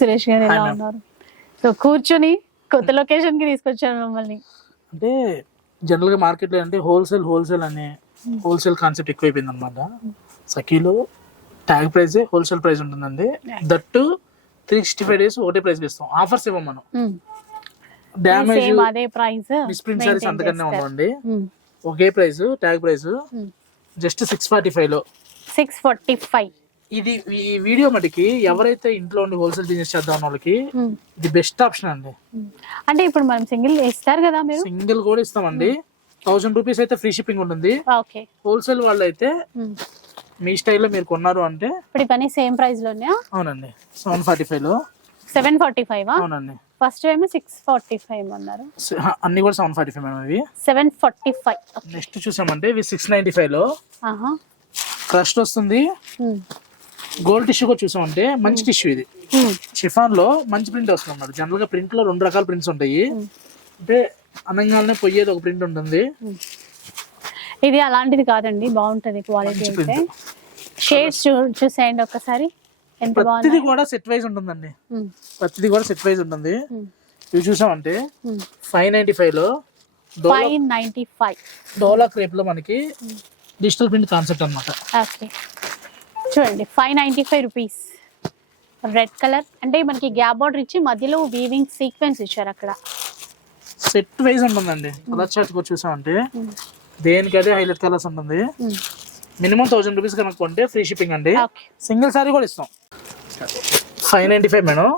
సురేష్ గారు ఎలా. ఉన్నారు? సో కూర్చొని కొత్త లొకేషన్కి తీసుకొచ్చాను మమ్మల్ని. అంటే జనరల్గా మార్కెట్లో అంటే హోల్సేల్ హోల్సేల్ అనే హోల్సేల్ కాన్సెప్ట్ ఎక్కువైపోయింది అనమాట సఖీలో ట్యాగ్ ప్రైస్ హోల్సేల్ ప్రైస్ ఉంటుందండి. That three sixty five days ఒకటే ప్రైస్ ఇస్తాం ఆఫర్స్ ఇవ్వం మనం. డ్యామేజ్ సేమ్ అదే ప్రైస్ మిస్ప్రింట్ సారీస్ అంతకన్నా ఉండవండి. ఒకే price tag price just six forty ఫైవ్లో. సిక్స్ ఫార్టీ ఫైవ్ ఇది ఈ వీడియో మటుకి ఎవరైతే ఇంట్లో ఉండి హోల్సేల్ బిజినెస్ చేద్దాం వాళ్ళకి ఇది బెస్ట్ ఆప్షన్ అండి. అంటే ఇప్పుడు మనం సింగిల్ ఇస్తారు కదా మీరు? సింగిల్ కూడా ఇస్తామండి. థౌసండ్ రూపీస్ అయితే ఫ్రీ షిప్పింగ్ ఉంటుంది. ఓకే. హోల్సేల్ వాళ్ళు అయితే మీ స్టైల్లో మీరు కొన్నారు అంటే ఇప్పుడు ఇవన్నీ సేమ్ ప్రైస్లోనే అవునండి. సెవెన్ ఫార్టీ ఫైవ్లో. Seven forty five? అవునండి. ఫస్ట్ ఏమో సిక్స్ ఫార్టీ ఫైవ్ అన్నారు. అన్ని కూడా సెవెన్ ఫార్టీ ఫైవ్ మేడం ఇవి. Seven forty five. నెక్స్ట్ చూసామంటే ఇవి సిక్స్ నైన్టీ ఫైవ్లో. క్రస్ట్ వస్తుంది. గోల్డ్ టిష్యూ కూడా చూసామంటే మంచి టిష్యూ ఇది. షిఫాన్లో మంచి ప్రింట్ వస్తుంది అన్నమాట జనరల్గా ప్రింట్లో రెండు రకాల ప్రింట్స్ ఉంటాయి. అంటే అనంగానే పోయేది ఒక ప్రింట్ ఉంటుంది. ఇది అలాంటిది కాదండి బాగుంటది క్వాలిటీ అయితే. షేడ్స్ చూసేయండి ఒక్కసారి. ప్రతిది కూడా సెట్ వైజ్ ఉంటుందండి. ప్రతిది కూడా సెట్ వైజ్ ఉంటుంది. ఇవి చూసామంటే ఫైవ్ నైన్టీ ఫైవ్లో ఫైవ్ నైన్టీ ఫైవ్. డోలా క్రేప్లో మనకి డిజిటల్ ప్రింట్ కాన్సెప్ట్ అన్నమాట. ఓకే. చూడండి five ninety five rupees red colour అంటే మనకి గ్యాప్ బార్డర్ ఇచ్చి మధ్యలో వీవింగ్ సీక్వెన్స్ ఇచ్చారు అక్కడ. సెట్ వైజ్ ఉంటుందండి. కలర్ చార్ట్ కూడా చూసామంటే దేనికి అదే హైలైట్ కలర్స్ ఉంటుంది మినిమం థౌసండ్ రూపీస్ కనుక కొంటే ఫ్రీ షిప్పింగ్ అండి. సింగిల్ సారీ కూడా ఇస్తాం. ఫైవ్ నైన్టీ ఫైవ్ మేడం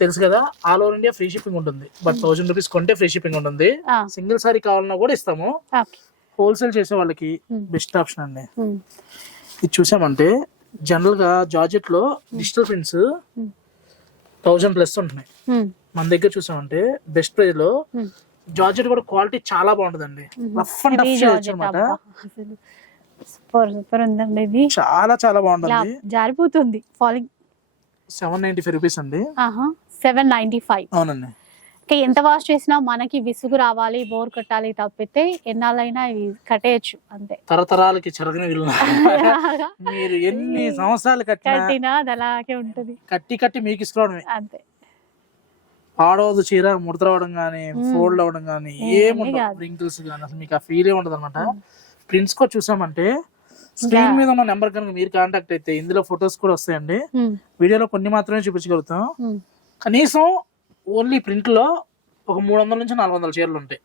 తెలుసు కదా all over India free shipping ఉంటుంది. బట్ థౌసండ్ రూపీస్ కొంటే ఫ్రీ షిప్పింగ్ ఉంటుంది. సింగిల్ సారీ కావాలన్నా కూడా ఇస్తాము. హోల్సేల్ చేసే వాళ్ళకి బెస్ట్ ఆప్షన్ అండి. ఇది చూసామంటే జనరల్గా జార్జెట్లో డిజిటల్ ప్రింట్స్ థౌజండ్ ప్లస్ ఉంటున్నాయి. మన దగ్గర చూసామంటే బెస్ట్ ప్రైస్లో జార్జెట్ కూడా క్వాలిటీ చాలా బాగుంటుందండి. రఫ్ అండ్ టఫ్ అనమాట సూపర్ సూపర్ ఉందండి ఇది. చాలా చాలా బాగుంటుంది జారిపోతుంది. Falling seven ninety five rupees అండి. Seven ninety five. అవునండి. ఎంత వాష్ చేసినా మనకి విసుగు రావాలి బోర్ కట్టాలి తప్పితే ఎన్నాళ్ళైనా ఇవి కట్టేయచ్చు అంతే. తరతరాలకి చెరగని మీరు ఎన్ని సంవత్సరాలు కట్టినా అది అలాగే ఉంటుంది. కట్టి కట్టి మీకు ఇసుకోవడమే అంతే. పాడవదు చీర ముడతరవడం కానీ ఫోల్డ్ అవ్వడం కానీ ఏమీ ఏముండవు. కాదు. రింకిల్స్ కానీ అసలు మీకు ఆ ఫీలే ఉండదు అనమాట ప్రింట్స్ కూడా చూసామంటే స్క్రీన్ మీద ఉన్న నెంబర్ కనుక మీరు కాంటాక్ట్ అయితే ఇందులో ఫొటోస్ కూడా వస్తాయండి. వీడియోలో కొన్ని మాత్రమే చూపించగలుగుతాం. కనీసం ఓన్లీ ప్రింట్లో ఒక మూడు వందల నుంచి నాలుగు వందల చీరలు ఉంటాయి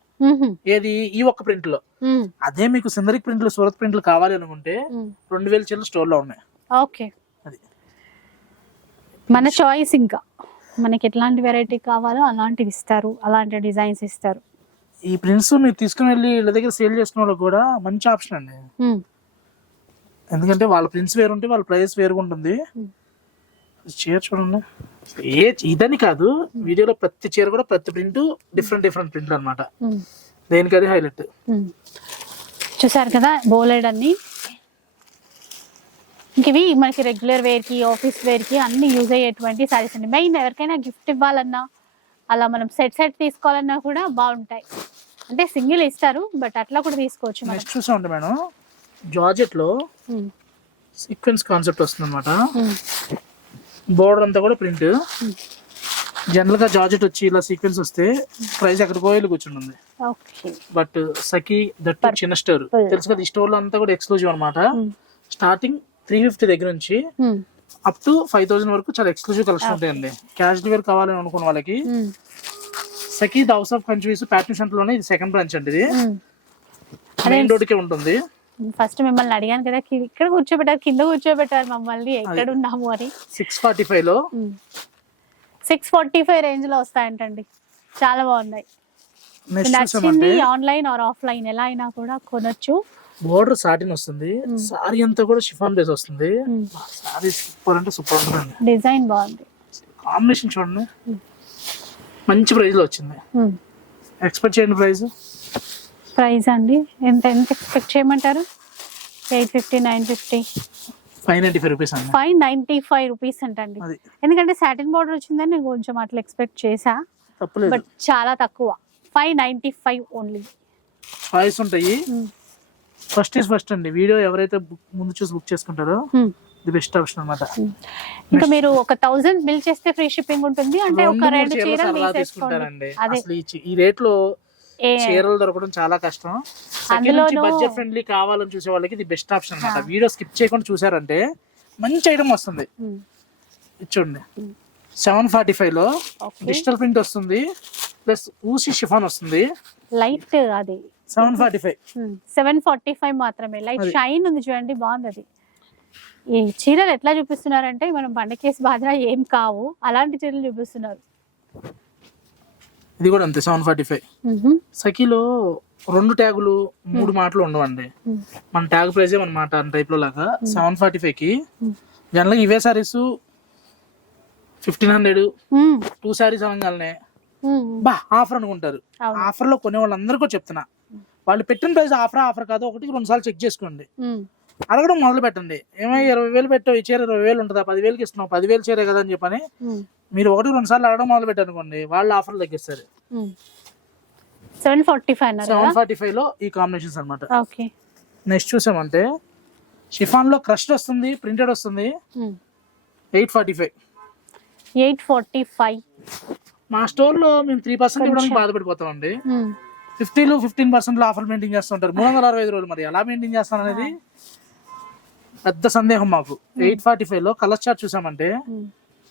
ఏది ఈ ఒక్క ప్రింట్లో అదే మీకు సిందరిక్ ప్రింట్లు సూరత్ ప్రింట్లు కావాలి అనుకుంటే. రెండు వేల చీరలు స్టోర్లో ఉన్నాయి. ఓకే. అది. మన చాయిస్ ఇంకా. మనకి ఎట్లాంటి వెరైటీ కావాలో అలాంటివి ఇస్తారు అలాంటి డిజైన్స్ ఇస్తారు. ఈ ప్రింట్స్ మీరు తీసుకుని వెళ్ళి వీళ్ళ దగ్గర సేల్ చేసుకున్న వాళ్ళకి కూడా మంచి ఆప్షన్ అండి. ఎందుకంటే వాళ్ళ ప్రింట్స్ వేరు ఉంటాయి వాళ్ళ ప్రైస్ వేరుగా ఉంటుంది. చీర చూడండి. ఏ ఇదని కాదు వీడియోలో ప్రతి చీర కూడా ప్రతి ప్రింట్ డిఫరెంట్ డిఫరెంట్ ప్రింట్ అన్నమాట. ఉమ్, దేనికి అది హైలైట్. చూసారు కదా బోలెడ్ అన్ని? ఇవి మనకి రెగ్యులర్ వేర్కి ఆఫీస్ వేర్కి అన్ని యూజ్ అయ్యేటువంటి సారీస్ అండి. మెయిన్ ఎవరికైనా గిఫ్ట్ ఇవ్వాలన్నా అలా మనం సెట్ సెట్ తీసుకోవాలన్నా కూడా బాగుంటాయి. అంటే సింగిల్ ఇస్తారు బట్ అట్లా కూడా తీసుకోవచ్చు నెక్స్ట్ చూసామంటే మేడం. జార్జెట్లో సీక్వెన్స్ కాన్సెప్ట్ వస్తుంది అనమాట బోర్డర్ అంతా కూడా ప్రింట్. జనరల్గా జార్జెట్ వచ్చి ఇలా సీక్వెన్స్ వస్తే ప్రైస్ ఎక్కడికో వెళ్ళి కూర్చుంటుంది బట్ సఖీ దట్ చిన్న స్టోర్. తెలుసు కదా ఈ స్టోర్లో అంతా కూడా ఎక్స్క్లూజివ్ అనమాట స్టార్టింగ్ త్రీ ఫిఫ్టీ దగ్గర నుంచి అప్ టు ఫైవ్ థౌసండ్ వరకు చాలా ఎక్స్క్లూజివ్ కలెక్షన్ ఉంటాయండి. క్యాష్ వేర్ కావాలని అనుకున్న వాళ్ళకి ఉమ్, Sakhi house of countries pattern సెంటర్లోనే ఇది సెకండ్ బ్రాంచ్ అండి ఇది. మెయిన్ రోడ్కి ఉంటుంది. ఫస్ట్ మిమ్మల్ని అడిగాను కదా ఇక్కడ కూర్చోబెట్టారు కింద కూర్చోబెట్టారు మమ్మల్ని ఎక్కడ ఉన్నాము అని. సిక్స్ ఫార్టీ ఫైవ్లో సిక్స్ ఫార్టీ ఫైవ్ రేంజ్లో వస్తాయంటండి. చాలా బాగున్నాయి. నచ్చింది ఆన్లైన్ ఆర్ ఆఫ్లైన్ ఎలా అయినా కూడా కొనొచ్చు. బోర్డర్ సాటిన్ వస్తుంది. సారీ అంతా కూడా షిఫాన్ బేస్ వస్తుంది. సారీ సూపర్ అంటే సూపర్ ఉంటుందండి. డిజైన్ బాగుంది. కాంబినేషన్ చూడండి. మంచి ప్రైస్లో వచ్చింది ఎక్స్పెక్ట్ చేయండి ప్రైస్ ప్రైస్ అండి? ఎంత ఎంత ఎక్స్పెక్ట్ చేయమంటారు? Eight fifty nine fifty. Five ninety five rupees అండి. ఫైవ్ నైన్టీ ఫైవ్ రూపీస్ అంటండి. ఎందుకంటే సాటిన్ బార్డర్ వచ్చిందని నేను కొంచెం అట్లా ఎక్స్పెక్ట్ చేసా. బట్ చాలా తక్కువ. Five ninety five only choice ఉంటాయి. ఫస్ట్ ఈస్ ఫస్ట్ అండి. వీడియో ఎవరైతే ముందు చూసి బుక్ చేసుకుంటారో ఇది బెస్ట్ ఆప్షన్ అనమాట ఇంకా మీరు ఒక థౌసండ్ బిల్ చేస్తే ఫ్రీ షిప్పింగ్ ఉంటుంది. అంటే ఒక రెండు చీరలు తీసుకుంటారండి. అదే. అసలు ఈ రేట్లో చీరలు దొరకడం చాలా కష్టం. అందులోనూ- బడ్జెట్ ఫ్రెండ్లీ కావాలని చూసే వాళ్ళకి ఇది బెస్ట్ ఆప్షన్ అనమాట వీడియో స్కిప్ చేయకుండా చూసారంటే మంచి ఐటమ్ వస్తుంది. చూడండి. సెవెన్ ఫార్టీ ఫైవ్లో డిజిటల్ ప్రింట్ వస్తుంది. ప్లస్ ఊసి షిఫాన్ వస్తుంది. లైట్ అది. Seven forty five seven forty five మాత్రమే లైట్. షైన్ ఉంది చూడండి బాగుంది అది. ఈ చీరలు ఎట్లా చూపిస్తున్నారంటే మనం పండకేసి బాధ ఏం కావు. అలాంటి చీరలు చూపిస్తున్నారు. ఇది కూడా అంతే సెవెన్ ఫార్టీ ఫైవ్. సఖీలో రెండు ట్యాగులు మూడు మాటలు ఉండవండి. మన ట్యాగ్ ప్రైజే మన మాట టైప్లో లాగా సెవెన్ ఫార్టీ ఫైవ్కి జనరల్గా ఇవే saris fifteen hundred. Two saris అనగానే మ్మ్. బా ఆఫర్ అనుకుంటారు. ఆఫర్లో కొనే వాళ్ళందరికీ చెప్తున్నా వాళ్ళు పెట్టిన ప్రైస్ ఆఫర్ ఆఫర్ కాదు ఒకటి రెండు సార్లు చెక్ చేసుకోండి. అడగడం మొదలు పెట్టండి. ఏమై ఇరవై వేలు పెట్టావు ఈ చీర ఇరవై వేలు ఉంటుందా? పదివేలకి ఇస్తున్నావు పదివేలు చీరే కదా అని చెప్పని. మీరు ఒకటి రెండు సార్లు అడగడం మొదలు పెట్టనుకోండి వాళ్ళు ఆఫర్ తగ్గిస్తారు. Seven forty five seven forty ఫైవ్లో ఈ కాంబినేషన్స్ అన్నమాట. ఓకే. నెక్స్ట్ చూసామంటే షిఫాన్లో క్రష్డ్ వస్తుంది ప్రింటెడ్ వస్తుంది. Eight forty five. Eight forty five. మా స్టోర్లో మేము త్రీ పర్సెంట్ ఇవ్వడానికి బాధపడిపోతామండి. మ్మ్. ఫిఫ్టీలు ఫిఫ్టీన్ పర్సెంట్లో ఆఫర్ మెయింటైన్ చేస్తుంటారు మూడు వందల అరవై ఐదు రోజులు మరి ఎలా మెయింటైన్ చేస్తాను అనేది పెద్ద సందేహం మాకు. ఎయిట్ ఫార్టీ ఫైవ్లో కలర్ చార్ట్ చూసామంటే మ్మ్.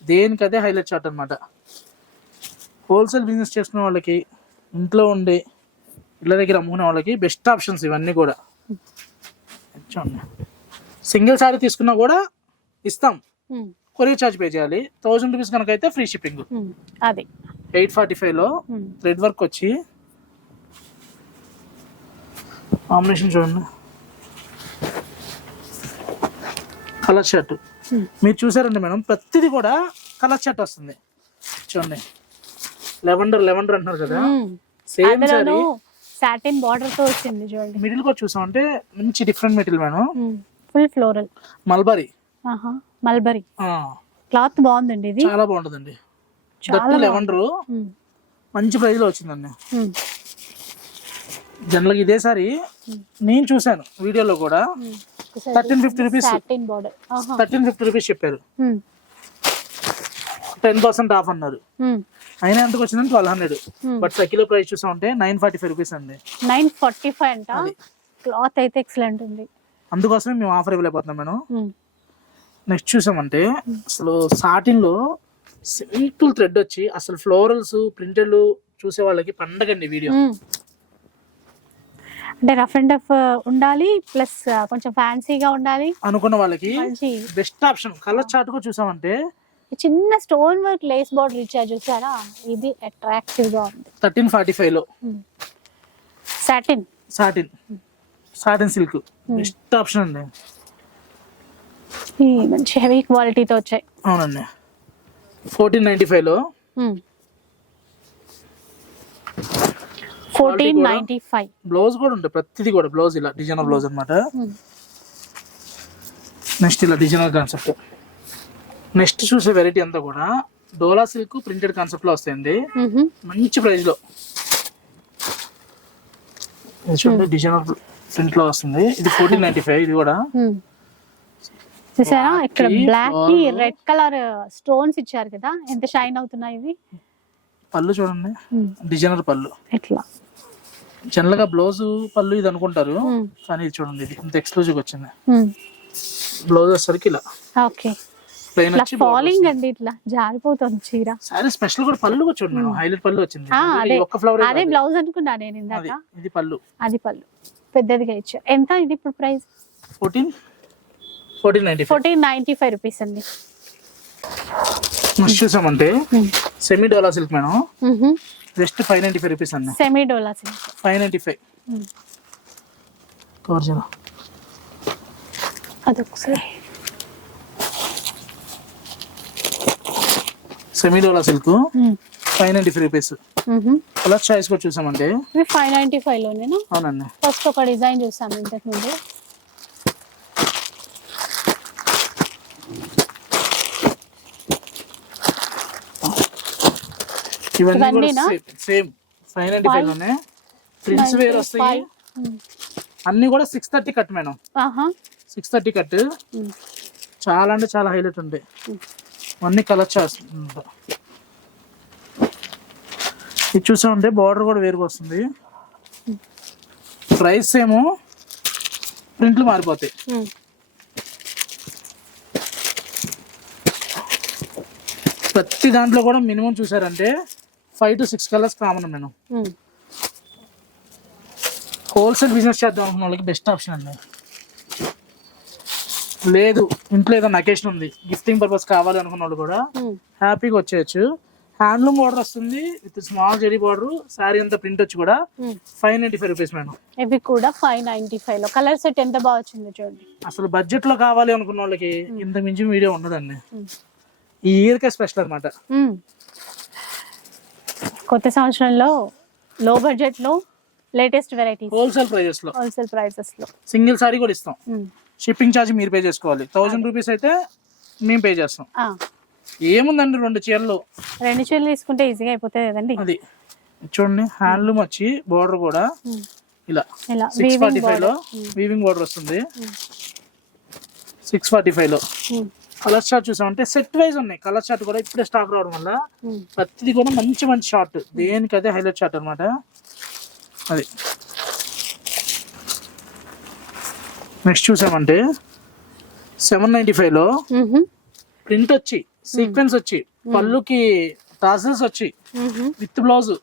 దేనికి అదే హైలైట్ చార్ట్ అనమాట హోల్సేల్ బిజినెస్ చేసుకునే వాళ్ళకి ఇంట్లో ఉండి ఇళ్ళ దగ్గర అమ్ముకునే వాళ్ళకి బెస్ట్ ఆప్షన్స్ ఇవన్నీ కూడా. చూడండి. సింగిల్ సారీ తీసుకున్నా కూడా ఇస్తాం. కొరియర్ ఛార్జ్ పే చేయాలి. థౌజండ్ రూపీస్ కనుక అయితే ఫ్రీ షిప్పింగ్. అది. ఎయిట్ ఫార్టీ ఫైవ్లో మ్మ్. థ్రెడ్ వర్క్ వచ్చి కాంబినేషన్ చూడండి. Colour shirt. మీరు చూసారండి మేడం ప్రతిదీ కూడా కలర్ షర్ట్ వస్తుంది. చూడండి. లెవెండర్ లెవెండర్ అంటున్నారు కదా. సేమ్ సారీ సాటిన్ బార్డర్తో వచ్చింది చూడండి. మిడిల్ కూడా చూసామంటే మంచి different material madam. Full floral mulberry ఆహా మల్బరీ ఆ, క్లాత్ బాగుందండి ఇది. చాలా బాగుంటుందండి. చాలా లెవెండర్. మంచి ప్రైస్లో వచ్చిందండి. జనరల్గా ఇదే సారి నేను చూశాను వీడియోలో కూడా. Thirteen fifty rupees satin border ఆహా థర్టీన్ ఫిఫ్టీ రూపీస్ చెప్పారు. టెన్ పర్సెంట్ ఆఫ్ అన్నారు మ్మ్. అయినా ఎంతకు వచ్చిందని ట్వెల్వ్ హండ్రెడ్ Hmm. బట్ సకిలో ప్రైస్ చూసామంటే నైన్ ఫార్టీ ఫైవ్ రూపీస్ అండి నైన్ ఫార్టీ ఫైవ్ అంట. క్లాత్ అయితే ఎక్సలెంట్ ఉంది అందుకోసమే మేము ఆఫర్ ఇవ్వలేకపోతున్నాం మేడం. నెక్స్ట్ చూసామంటే అసలు సాటిన్లో సింపుల్ థ్రెడ్ వచ్చి అసలు ఫ్లోరల్స్ ప్రింటెడ్ చూసే వాళ్ళకి పండగండి వీడియో. అంటే రఫ్ అండ్ టఫ్ ఉండాలి ప్లస్ కొంచెం ఫ్యాన్సీగా ఉండాలి. అనుకున్న వాళ్ళకి బెస్ట్ ఆప్షన్. కలర్ చార్ట్ కూడా చూసామంటే చిన్న స్టోన్ వర్క్ లేస్ బార్డర్ ఇచ్చారు చూసారా? ఇది అట్రాక్టివ్గా ఉంది. థర్టీన్ ఫార్టీ ఫైవ్లో satin satin satin silk best option అండి. ఈ మంచి హెవీ క్వాలిటీతో వచ్చాయి. అవునండి. ఫోర్టీన్ నైన్టీ ఫైవ్లో ఫోర్టీన్ నైన్టీ ఫైవ్. బ్లౌజ్ కూడా ఉంటుంది ప్రతిదీ కూడా బ్లౌజ్ ఇలా డిజైనర్ బ్లౌజ్ అన్నమాట. నెక్స్ట్ ఇలా డిజైనర్ కాన్సెప్ట్. నెక్స్ట్ చూసే వెరైటీ అంతా కూడా డోలా సిల్క్ ప్రింటెడ్ కాన్సెప్ట్లో వస్తాయండి మంచి ప్రైస్లో చూడండి డిజైనర్ ప్రింట్లో వస్తుంది. ఇది ఫోర్టీన్ నైన్టీ ఫైవ్ ఇది కూడా. చూసారా? ఇక్కడ బ్లాక్కి. రెడ్ కలర్ స్టోన్స్ ఇచ్చారు కదా? ఎంత షైన్ అవుతున్నాయి ఇవి? పళ్ళు చూడండి. డిజైనర్ పళ్ళు. ఇట్లా జనరల్గా బ్లౌజ్ పళ్ళు ఇది అనుకుంటారు. కానీ ఇది చూడండి ఇది ఇంత ఎక్స్క్లూజివ్ వచ్చింది. బ్లౌజ్ వచ్చేసరికి ఇలా. ఓకే. ప్లెయిన్ వచ్చి ఫాలింగ్ అండి ఇట్లా. జారిపోతుంది చీర. సారీ స్పెషల్ కూడా పళ్ళు కూడా చూడండి హైలైట్ పళ్ళు వచ్చింది. ఒక్క ఫ్లవర్ అదే బ్లౌజ్ అనుకున్నా నేను ఇందాక. ఇది పళ్ళు. అది పళ్ళు. పెద్దదిగా ఇచ్చారు ఎంత ఇది ఇప్పుడు price? Fourteen fourteen ninety fourteen ninety five rupees అండి చూసామంటే semi Dola silk madam. Just five ninety five rupees అన్న. Semi Dola silk five ninety five. Cover చేయాలి అదొకసారి. Semi Dola silk five ninety five rupees. Colour choice కూడా చూసామంటే ఇవి five ninety five లోనేనా? అవునండి first ఒక డిజైన్ చూసాము ఇంతకు ముందు. ఇవన్నీ సేమ్ ఫైవ్ నైన్టీ ఫైవ్లోనే. ప్రింట్స్ వేర్ వస్తాయి. అన్ని కూడా six thirty cut madam six thirty cut చాలా అంటే చాలా హైలైట్ ఉంటాయి అన్ని కలర్ చేస్తుంటా ఇది చూసామంటే బార్డర్ కూడా వేరుగా వస్తుంది. ప్రైస్ ఏమో ప్రింట్లు మారిపోతాయి. ప్రతి దాంట్లో కూడా మినిమం చూసారంటే five to six colours common um. Wholesale business చేద్దాం అనుకున్న వాళ్ళకి బెస్ట్ ఆప్షన్ అండి లేదు ఇంట్లో ఏదైనా అకేషన్ ఉంది గిఫ్టింగ్ పర్పస్ కావాలి అనుకున్న వాళ్ళు కూడా. హ్యాపీగా వచ్చేయచ్చు హ్యాండ్లూమ్ బార్డర్ వస్తుంది with small zari border sari అంతా ప్రింట్ వచ్చి కూడా. Five ninety five rupees madam ఇవి కూడా ఫైవ్ నైన్టీ ఫైవ్లో కలర్ సెట్ ఎంత బాగా వచ్చిందో చూడండి అసలు బడ్జెట్లో కావాలి అనుకున్న వాళ్ళకి ఇంత మించి వీడియో ఉండదండి ఉమ్. ఈ ఇయర్ కే స్పెషల్ అనమాట ఉమ్. కొత్త సంవత్సరంలో లో బడ్జెట్లో లేటెస్ట్ వెరైటీస్ హోల్సేల్ ప్రైజెస్లో. హోల్సేల్ ప్రైసెస్లో. సింగిల్ సారీ కూడా ఇస్తాం. షిప్పింగ్ ఛార్జ్ మీరు పే చేసుకోవాలి. థౌజండ్ రూపీస్ అయితే మేము పే చేస్తాం. ఆ, ఏముందండి రెండు చీరలు? రెండు చీరలు తీసుకుంటే ఈజీగా అయిపోతుంది కదండి. అది. చూడండి హ్యాండ్లూమ్ వచ్చి బోర్డర్ కూడా ఉమ్. ఇలా. ఇలా సిక్స్ ఫార్టీ ఫైవ్లో వీవింగ్ బోర్డర్ వస్తుంది. సిక్స్ ఫార్టీ ఫైవ్లో. కలర్ షార్ట్ చూసామంటే సెట్ వైజ్ ఉన్నాయి. కలర్ షార్ట్ కూడా ఇప్పుడే స్టాక్ రావడం వల్ల ప్రతిది కూడా మంచి మంచి షార్ట్ దేనికి అదే హైలైట్ షార్ట్ అనమాట అది. నెక్స్ట్ చూసామంటే సెవెన్ నైంటీ ఫైవ్లో ప్రింట్ వచ్చి సీక్వెన్స్ వచ్చి పళ్ళుకి టాజల్స్ వచ్చి విత్ బ్లౌజ్.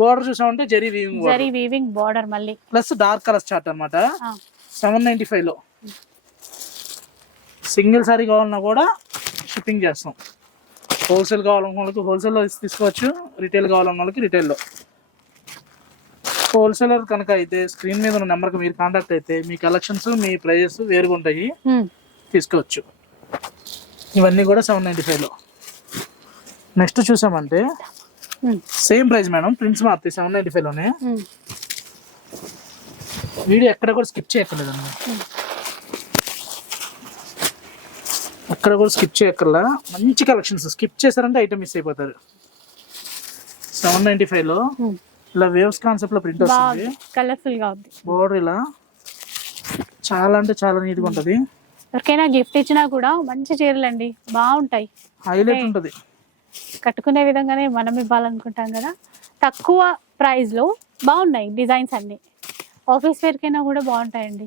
బోర్డర్ చూసామంటే zari weaving zari weaving border మళ్ళీ. ప్లస్ డార్క్ కలర్ చార్ట్ అనమాట సెవెన్ నైంటీ ఫైవ్లో సింగిల్ సారీ కావాలన్నా కూడా షిప్పింగ్ చేస్తాం. హోల్సేల్ కావాలన్న వాళ్ళకి హోల్సేల్లో తీసుకోవచ్చు. రిటైల్ కావాలన్న వాళ్ళకి రిటైల్లో. హోల్సేలర్ కనుక అయితే స్క్రీన్ మీద ఉన్న నెంబర్కి మీరు కాంటాక్ట్ అయితే మీ కలెక్షన్స్ మీ ప్రైజెస్ వేరుగా ఉంటాయి. తీసుకోవచ్చు. ఇవన్నీ కూడా సెవెన్ నైంటీ ఫైవ్లో. నెక్స్ట్ చూసామంటే. సేమ్ ప్రైస్ మేడం ప్రింట్స్ మారుతాయి సెవెన్ నైంటీ ఫైవ్లోనే. వీడియో ఎక్కడ కూడా స్కిప్ చేయక్కర్లేదండి. ఎక్కడ కూడా స్కిప్ చేయక్కర్లా. మంచి కలెక్షన్స్ స్కిప్ చేశారంటే ఐటమ్ మిస్ అయిపోతారు. సెవెన్ నైంటీ ఫైవ్లో ఉమ్. ఇలా వేవ్స్ కాన్సెప్ట్లో ప్రింట్ వస్తుంది. కలర్ఫుల్గా ఉంది. బోర్డర్ ఇలా. చాలా అంటే చాలా నీట్గా ఉంటుంది. ఎవరికైనా గిఫ్ట్ ఇచ్చినా కూడా మంచి చీరలు అండి బాగుంటాయి హైలైట్ ఉంటుంది. కట్టుకునే విధంగానే మనం ఇవ్వాలనుకుంటాం కదా. తక్కువ ప్రైస్లో బాగున్నాయి డిజైన్స్ అన్ని. ఆఫీస్ వేర్ కైనా కూడా బాగుంటాయండి.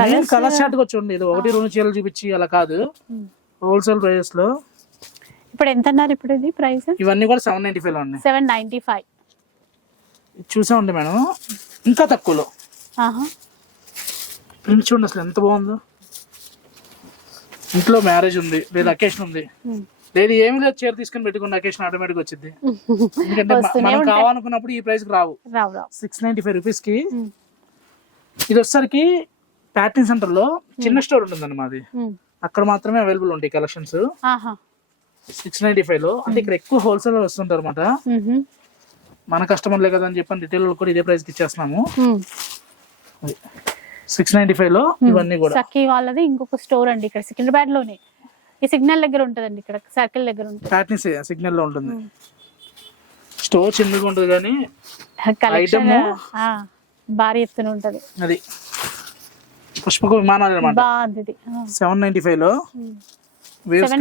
మెయిన్ కలర్ షార్ట్ చూడండి. ఇది ఒకటి రెండు చీరలు చూపించి అలా కాదు. హోల్సేల్ ప్రైజెస్లో. ఇప్పుడు ఎంత అన్నారు ఇప్పుడు ఇది ప్రైస్ ఇవన్నీ కూడా సెవెన్ నైంటీ ఫైవ్లో ఉన్నాయి. సెవెన్ నైన్టీ ఫైవ్ ఇది చూసామండి మేడం. ఇంకా తక్కువలో. ప్రింట్ చూడండి అసలు ఎంత బాగుందో. ఇంట్లో మ్యారేజ్ ఉంది. లేదా అకేషన్ ఉంది. లేదు ఏమి లేదు. చీర తీసుకొని పెట్టుకున్న అకేషన్ ఆటోమేటిక్ వచ్చింది ఎందుకంటే మనం. కావాలనుకున్నప్పుడు ఈ ప్రైస్ రావు. సిక్స్ నైన్టీ ఫైవ్ రూపీస్కి ఉమ్. ఇది వచ్చేసరికి ప్యాటర్న్ సెంటర్లో చిన్న స్టోర్ ఉంటుందండి మాది. అక్కడ మాత్రమే అవైలబుల్ ఉంటాయి కలెక్షన్స్. సిక్స్ నైన్టీ ఫైవ్లో. అంటే ఇక్కడ ఎక్కువ హోల్సేల్ వస్తుంటారు అనమాట. మన కస్టమర్లే కదా అని చెప్పని రిటైల్ కూడా ఇదే ప్రైస్కి ఇచ్చేస్తున్నాము. సిక్స్ నైన్టీ ఫైవ్లో ఇవన్నీ కూడా. సఖీ వాళ్ళది ఇంకొక స్టోర్ అండి ఇక్కడ సికింద్రాబాద్లోనే. ఈ సిగ్నల్ దగ్గర ఉంటదండి ఇక్కడ సర్కిల్ దగ్గర ఉంటుంది. సిగ్నల్లో ఉంటుంది. స్టోర్ చిన్నగా ఉంటుంది కానీ కలెక్షన్ Item? భారీ ఎత్తున ఉంటది. అది. పుష్పక విమానాలు అనమాట బాగుంది సెవెన్ నైన్టీ ఫైవ్లో వేవ్స్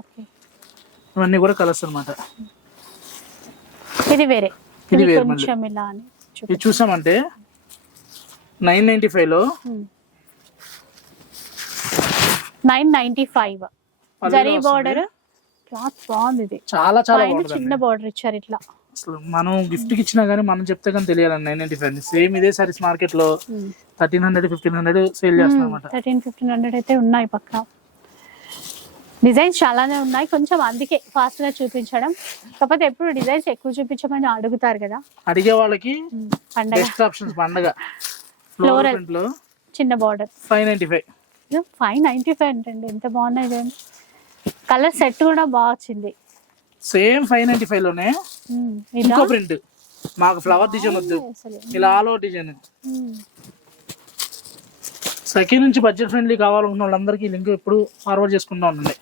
ఓకే. ఇవన్నీ కూడా కలర్స్ అనమాట ఇది వేరే. ఇది వేరే ఇది చూసామంటే నైన్ నైన్టీ ఫైవ్లో nine ninety five. Zari. Border. Cloth బాగుంది ఇది. చాలా చాలా చిన్న బార్డర్ ఇచ్చారు ఇట్లా. అసలు మనం గిఫ్ట్కి ఇచ్చినా కానీ మనం చెప్తే కానీ తెలియాలండి. నైన్ నైన్టీ ఫైవ్ సేమ్ ఇదే సారీస్ మార్కెట్లో thirteen hundred fifteen hundred sale చేస్తున్నాం అనమాట థర్టీన్ ఫిఫ్టీన్ హండ్రెడ్ అయితే ఉన్నాయి పక్క. డిజైన్స్ చాలానే ఉన్నాయి. కొంచెం అందుకే ఫాస్ట్గా చూపించడం. కాకపోతే ఎప్పుడు డిజైన్స్ ఎక్కువ చూపించమని అడుగుతారు కదా. అడిగే వాళ్ళకి పండగ. బెస్ట్ ఆప్షన్స్ పండగ. ఫ్లోరల్లో చిన్న border five ninety five five ninety five అంటండి. ఎంత బాగున్నాయి కలర్ సెట్ కూడా బాగా వచ్చింది. సేమ్ ఫైవ్ నైన్టీ ఫైవ్లోనే ఇంకో ప్రింట్. మాకు ఫ్లవర్ డిజైన్ వద్దు. ఇలా ఆల్ ఓవర్ డిజైన్ సెకండ్ నుంచి బడ్జెట్ ఫ్రెండ్లీ కావాలనుకున్న వాళ్ళందరికీ లింక్ ఎప్పుడు ఫార్వర్డ్ చేసుకుంటా ఉండండి.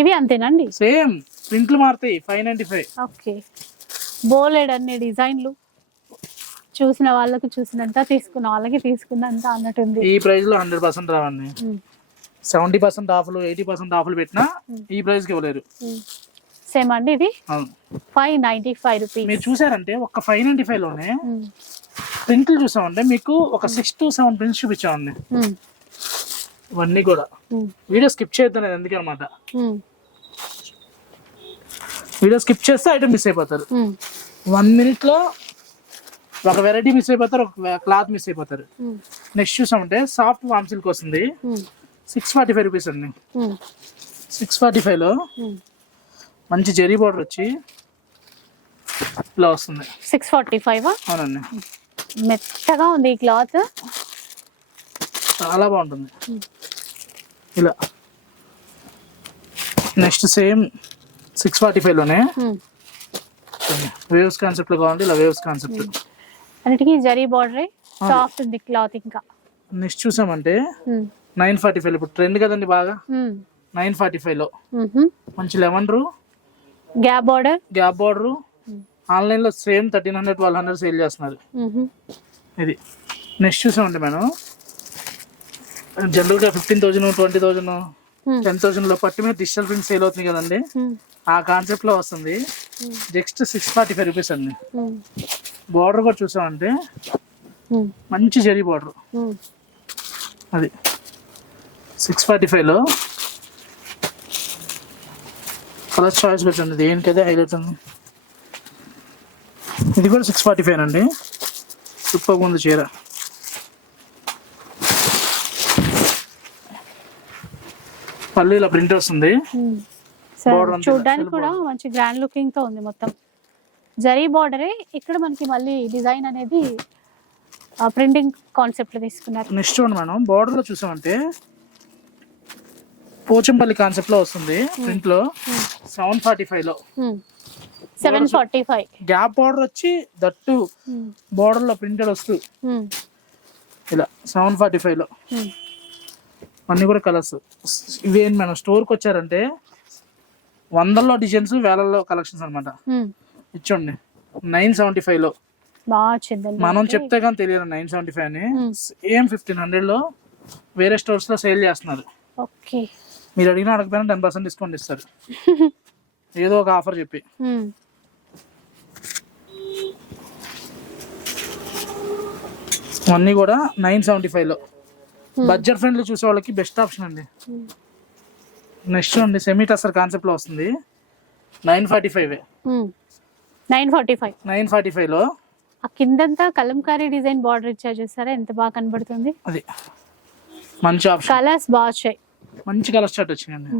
ఇవి అంతేనండి? సేమ్ ప్రింట్లు మారుతాయి ఫైవ్ నైన్టీ ఫైవ్ ఓకే. బోలెడ్ అన్ని డిజైన్లు. చూసిన వాళ్ళకి చూసినంత తీసుకున్న వాళ్ళకి తీసుకున్నంత అన్నట్టుంది ఈ ప్రైస్లో హండ్రెడ్ పర్సెంట్ రావండి. సెవెంటీ పర్సెంట్ ఆఫ్లు ఎయిటీ పర్సెంట్ ఆఫ్లు పెట్టినా ఈ ప్రైస్కి ఇవ్వలేరు. సేమ్ అండి ఇది. ఫైవ్ నైన్టీ ఫైవ్ రూపీస్ మీరు చూసారంటే ఒక ఫైవ్ నైన్టీ ఫైవ్లోనే ప్రింట్లు చూసామంటే మీకు ఒక సిక్స్ టు సెవెన్ ప్రింట్స్ చూపించామండి. ఇవన్నీ కూడా. వీడియో స్కిప్ నేను ఎందుకు అనమాట వీడియో స్కిప్ చేస్తే ఐటమ్ మిస్ అయిపోతారు. వన్ మినిట్లో ఒక వెరైటీ మిస్ అయిపోతారు ఒక క్లాత్ మిస్ అయిపోతారు. నెక్స్ట్ చూసామంటే సాఫ్ట్ వామ్ సిల్క్ వస్తుంది. సిక్స్ ఫార్టీ ఫైవ్ రూపీస్ అండి. సిక్స్ ఫార్టీ ఫైవ్లో మంచి జెరీ బార్డర్ వచ్చి ఇలా వస్తుంది. సిక్స్ ఫార్టీ ఫైవ్ అవునండి. మెత్తగా ఉంది ఈ క్లాత్. చాలా బాగుంటుంది. ఇలా. నెక్స్ట్ సేమ్ సిక్స్ ఫార్టీ ఫైవ్లోనే వేవ్స్ కాన్సెప్ట్లో కావాలంటే ఇలా వేవ్స్ కాన్సెప్ట్. అన్నిటికీ జరీ బార్డర్ సాఫ్ట్ ఉంది క్లాత్ ఇంకా. నెక్స్ట్ చూసామంటే నైన్ ఫార్టీ ఫైవ్ ఇప్పుడు ట్రెండ్ కదండి బాగా. నైన్ ఫార్టీ ఫైవ్లో. మంచి లెమన్ రూ గ్యాప్ బార్డర్ గ్యాప్ బార్డర్ ఆన్లైన్లో same thirteen hundred twelve hundred sale చేస్తున్నారు. ఇది. నెక్స్ట్ చూసామంటే మనం. జనరల్గా fifteen thousand twenty thousand ten థౌసండ్లో పట్టి మీద డిజిటల్ ప్రింట్ సేల్ అవుతుంది కదండి. ఆ కాన్సెప్ట్లో వస్తుంది just six forty five rupees అండి. బార్డర్ కూడా చూసామంటే మంచి జరీ బార్డర్. అది. సిక్స్ ఫార్టీ ఫైవ్లో కలర్ చాయిస్ పెట్టండి దేనికైతే హైలైట్ ఉంది. ఇది కూడా సిక్స్ ఫార్టీ ఫైవ్ అండి. సూపర్ ఉంది చీర. పళ్ళు ఇలా ప్రింట్ వస్తుంది. చూడడానికి కూడా మంచి గ్రాండ్ లుకింగ్తో ఉంది మొత్తం. జరీ బార్డరే ఇక్కడ మనకి మళ్ళీ డిజైన్ అనేది ప్రింటింగ్ కాన్సెప్ట్ తీసుకున్నారు. నెక్స్ట్ చూడండి మనం border లో చూసామంటే పోచంపల్లి కాన్సెప్ట్లో వస్తుంది. ప్రింట్లో సెవెన్ ఫార్టీ ఫైవ్లో. Seven forty five gap border వచ్చి దట్టు border లో ప్రింటెడ్ వస్తూ. ఇలా సెవెన్ ఫార్టీ ఫైవ్లో అన్ని కూడా కలర్స్ ఇవేంటి మనం స్టోర్కి వచ్చారంటే వందల్లో డిజైన్స్ వేలల్లో కలెక్షన్స్ అనమాట ఇచ్చోండి. నైన్ సెవెంటీ ఫైవ్లో మనం చెప్తే కానీ తెలియదు నైన్ సెవెంటీ ఫైవ్ అని సేమ్ ఫిఫ్టీన్ హండ్రెడ్లో వేరే స్టోర్స్లో సేల్ చేస్తున్నారు. ఓకే మీరు అడిగినా అడగపోయినా టెన్ పర్సెంట్ డిస్కౌంట్ ఇస్తారు. ఏదో ఒక ఆఫర్ చెప్పి. అన్నీ కూడా నైన్ సెవెంటీ ఫైవ్లో. బడ్జెట్ ఫ్రెండ్లీ చూసే వాళ్ళకి బెస్ట్ ఆప్షన్ అండి. నెక్స్ట్ అండి సెమీ టసర్ కాన్సెప్ట్లో వస్తుంది. Nine forty five nine forty five nine forty ఫైవ్లో. ఆ కిందంతా కలంకారీ డిజైన్ బార్డర్ ఇచ్చారు చూసారా? ఎంత బాగా కనబడుతుంది? అది. మంచి ఆప్షన్ కలర్స్ బాగా వచ్చాయి. మంచి కలర్ స్టార్ట్ వచ్చిందండి.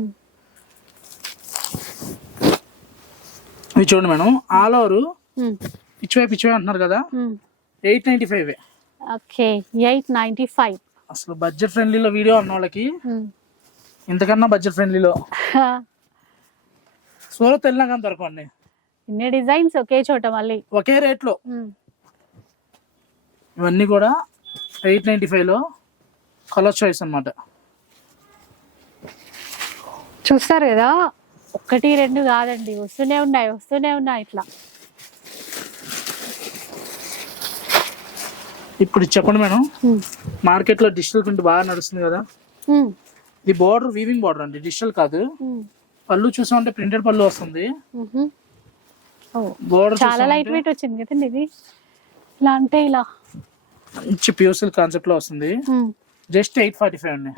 ఇది చూడండి మేడం ఆల్ ఓవర్ పిచ్చివై పిచ్చివై అంటున్నారు కదా eight ninety five okay eight ninety five. అసలు బడ్జెట్ ఫ్రెండ్లీలో వీడియో అన్న వాళ్ళకి ఇంతకన్నా బడ్జెట్ ఫ్రెండ్లీలో సూరత్ వెళ్ళినా కానీ దొరకండి ఇన్ని డిజైన్స్ ఒకే చోట మళ్ళీ. ఒకే రేట్లో. ఇవన్నీ కూడా ఎయిట్ నైంటీ ఫైవ్లో కలర్ చాయిస్ అన్నమాట. చూస్తారు కదా? ఒకటి రెండు కాదండి. వస్తూనే ఉన్నాయి వస్తూనే ఉన్నాయి ఇట్లా. ఇప్పుడు చెప్పండి మేడం. మార్కెట్లో డిజిటల్ ప్రింట్ బాగా నడుస్తుంది కదా? ఇది బార్డర్ వీవింగ్ బార్డర్ అండి డిజిటల్ కాదు. పళ్ళు చూసామంటే ప్రింటెడ్ పళ్ళు వస్తుంది. బార్డర్ చాలా లైట్ వెయిట్ వచ్చింది కదండి ఇది. ఇలా అంటే ఇలా. మంచి ప్యూర్ సిల్క్ కాన్సెప్ట్లో వస్తుంది జస్ట్ ఎయిట్ ఫార్టీ ఫైవ్ అండి.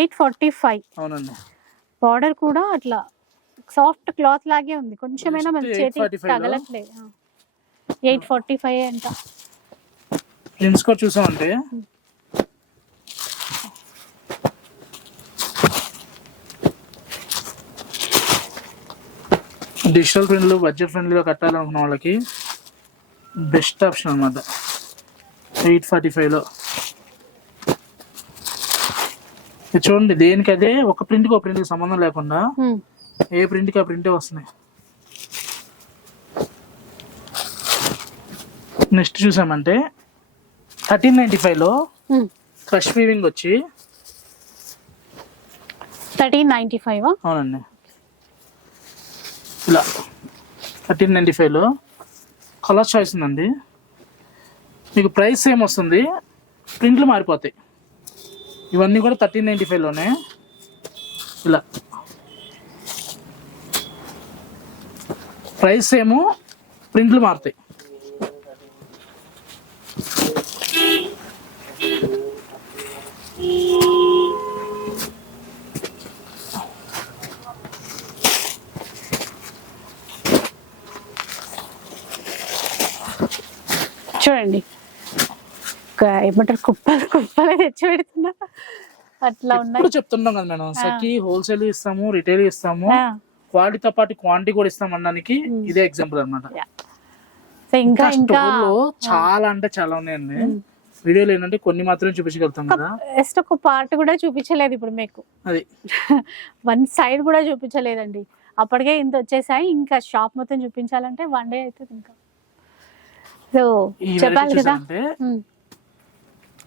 Eight forty five. అవునండి. బార్డర్ కూడా అట్లా సాఫ్ట్ క్లాత్ లాగే ఉంది. కొంచెమైనా మన చేతి 845 లో? తగలట్లేదు. ఎయిట్ ఫార్టీ ఫైవ్ అంట. ప్రింట్స్ కూడా చూసామంటే డిజిటల్ ప్రింట్లు బడ్జెట్ ఫ్రెండ్లీలో కట్టాలనుకున్న వాళ్ళకి బెస్ట్ ఆప్షన్ అనమాట ఎయిట్ ఫార్టీ ఫైవ్లో చూడండి దేనికి అదే ఒక ప్రింట్కి ఒక ప్రింట్కి సంబంధం లేకుండా ఏ ప్రింట్కి ఆ ప్రింటే వస్తున్నాయి. నెక్స్ట్ చూసామంటే థర్టీన్ నైంటీ ఫైవ్లో క్రష్ వీవింగ్ వచ్చి థర్టీన్ నైన్టీ ఫైవ్ అవునండి. ఇలా థర్టీన్ నైంటీ ఫైవ్లో కలర్ చాయిస్ ఉందండి. మీకు ప్రైస్ సేమ్ వస్తుంది ప్రింట్లు మారిపోతాయి. ఇవన్నీ కూడా థర్టీన్ నైంటీ ఫైవ్లోనే ఇలా. ప్రైస్ ఏమో ప్రింట్లు మారుతాయి. చూడండి. ఏమంటారు? కుప్పలు కుప్పలు తెచ్చి పెడుతున్నా. అట్లా ఉన్నాయి. ఇప్పుడు చెప్తున్నాం కదా మేడం సఖి హోల్సేల్ ఇస్తాము రిటైల్ ఇస్తాము క్వాలిటీతో పాటు క్వాంటిటీ కూడా ఇస్తాం అనడానికి ఇదే ఎగ్జాంపుల్ అన్నమాట. సో ఇంకా ఇంకా చాలా అంటే చాలా ఉన్నాయండి. వీడియోలు ఏంటంటే కొన్ని మాత్రమే చూపించగలుగుతాం కదా. జస్ట్ ఒక పార్ట్ కూడా చూపించలేదు ఇప్పుడు మీకు. అది. వన్ సైడ్ కూడా చూపించలేదండి. అప్పటికే ఇంత వచ్చేసాయి ఇంకా షాప్ మొత్తం చూపించాలంటే వన్ డే అవుతుంది ఇంకా. సో చెప్పాలి కదా.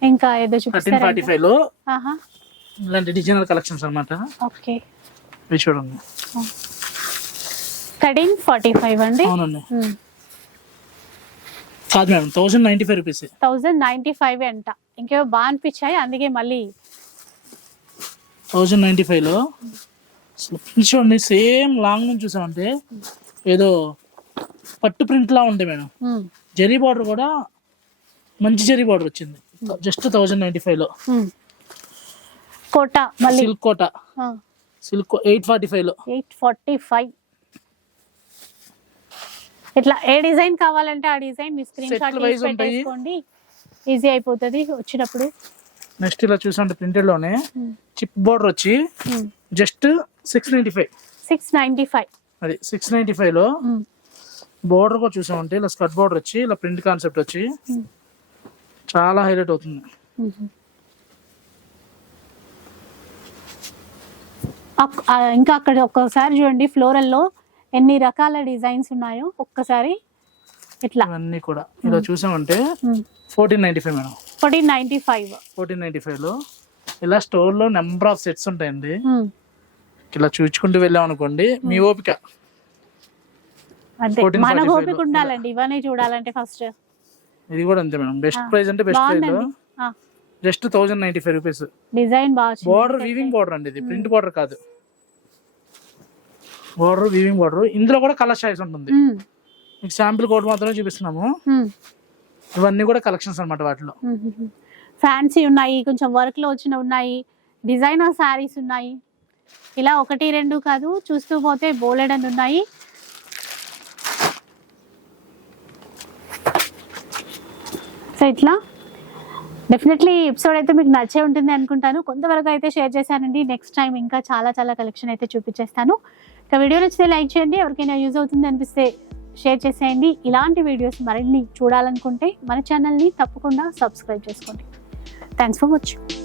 ఇంకా ఏదో థర్టీన్ ఫార్టీ ఫైవ్లో ఇలాంటి డిజైనర్ కలెక్షన్స్ అన్నమాట. ఓకే. ఇవి చూడండి. థర్టీన్ ఫార్టీ ఫైవ్ అండి? అవునండి. కాదు madam thousand ninety five rupees. Thousand ninety five అంట. ఇంకేవో బాగా అనిపించాయి అందుకే మళ్ళీ. థౌజండ్ నైన్టీ ఫైవ్లో చూడండి సేమ్ లాంగ్ నుంచి చూసామంటే ఏదో పట్టు ప్రింట్ లా ఉండే మేడం జరీ బార్డర్ కూడా మంచి జరీ బార్డర్ వచ్చింది. జస్ట్ థౌజండ్ నైన్టీ ఫైవ్లో. ఉమ్. కోట మళ్ళీ. Silk Kota. Silk eight forty ఫైవ్లో. Eight forty five. ఇట్లా ఏ డిజైన్ కావాలంటే ఆ డిజైన్ మీ స్క్రీన్ షాట్ తీసి. పెట్టేసుకోండి. ఈజీ అయిపోతుంది వచ్చినప్పుడు. నెక్స్ట్ ఇలా చూసామంటే ప్రింటెడ్లోనే చిప్ బార్డర్ వచ్చి. Just six ninety five. Six ninety five. అది సిక్స్ నైంటీ ఫైవ్లో. బార్డర్ కూడా చూసామంటే ఇలా స్కర్ట్ బార్డర్ వచ్చి ఇలా ప్రింట్ కాన్సెప్ట్ వచ్చి. చాలా హైలైట్ అవుతుంది. ఇంకా అక్కడ ఒక్కసారి చూడండి ఫ్లోరల్లో ఎన్ని రకాల డిజైన్స్ ఉన్నాయో ఒక్కసారి ఇట్లా. ఇవన్నీ కూడా. ఇలా చూసామంటే fourteen ninety five madam. Fourteen ninety five fourteen ninety ఫైవ్లో ఇలా స్టోర్లో నెంబర్ ఆఫ్ సెట్స్ ఉంటాయండి. ఇలా చూచుకుంటూ వెళ్ళాం అనుకోండి మీ ఓపిక. అంతే. 1445 మన లో. ఓపిక ఉండాలండి ఇవన్నీ చూడాలంటే ఫస్ట్ ఇది కూడా అంతే మేడం. బెస్ట్ ప్రైస్ అంటే బెస్ట్ ప్రైస్ బాగుందండి just thousand ninety five rupees design. Border weaving border అండి ఇది. ప్రింట్ బార్డర్ కాదు. బార్డర్ వీవింగ్ బార్డర్ ఇందులో కూడా కలర్ చాయిస్ ఉంటుంది. మ్మ్. మీకు శాంపిల్ కోడ్ మాత్రమే చూపిస్తున్నాము. మ్మ్. ఇవన్నీ కూడా కలెక్షన్స్ అన్నమాట వాటిలో. ఫ్యాన్సీ ఉన్నాయి కొంచెం వర్క్లో వచ్చిన ఉన్నాయి. డిజైనర్ శారీస్ ఉన్నాయి. ఇలా ఒకటి రెండు కాదు. చూస్తూ పోతే బోలెడన్ ఉన్నాయి. సో ఇట్లా డెఫినెట్లీ ఎపిసోడ్ అయితే మీకు నచ్చే ఉంటుంది అనుకుంటాను. కొంతవరకు అయితే షేర్ చేశానండి. నెక్స్ట్ టైం ఇంకా చాలా చాలా కలెక్షన్ అయితే చూపించేస్తాను. ఇక వీడియో నచ్చితే లైక్ చేయండి. ఎవరికైనా యూజ్ అవుతుంది అనిపిస్తే షేర్ చేసేయండి. ఇలాంటి వీడియోస్ మరిన్ని చూడాలనుకుంటే మన ఛానల్ని తప్పకుండా సబ్స్క్రైబ్ చేసుకోండి. Thanks for watching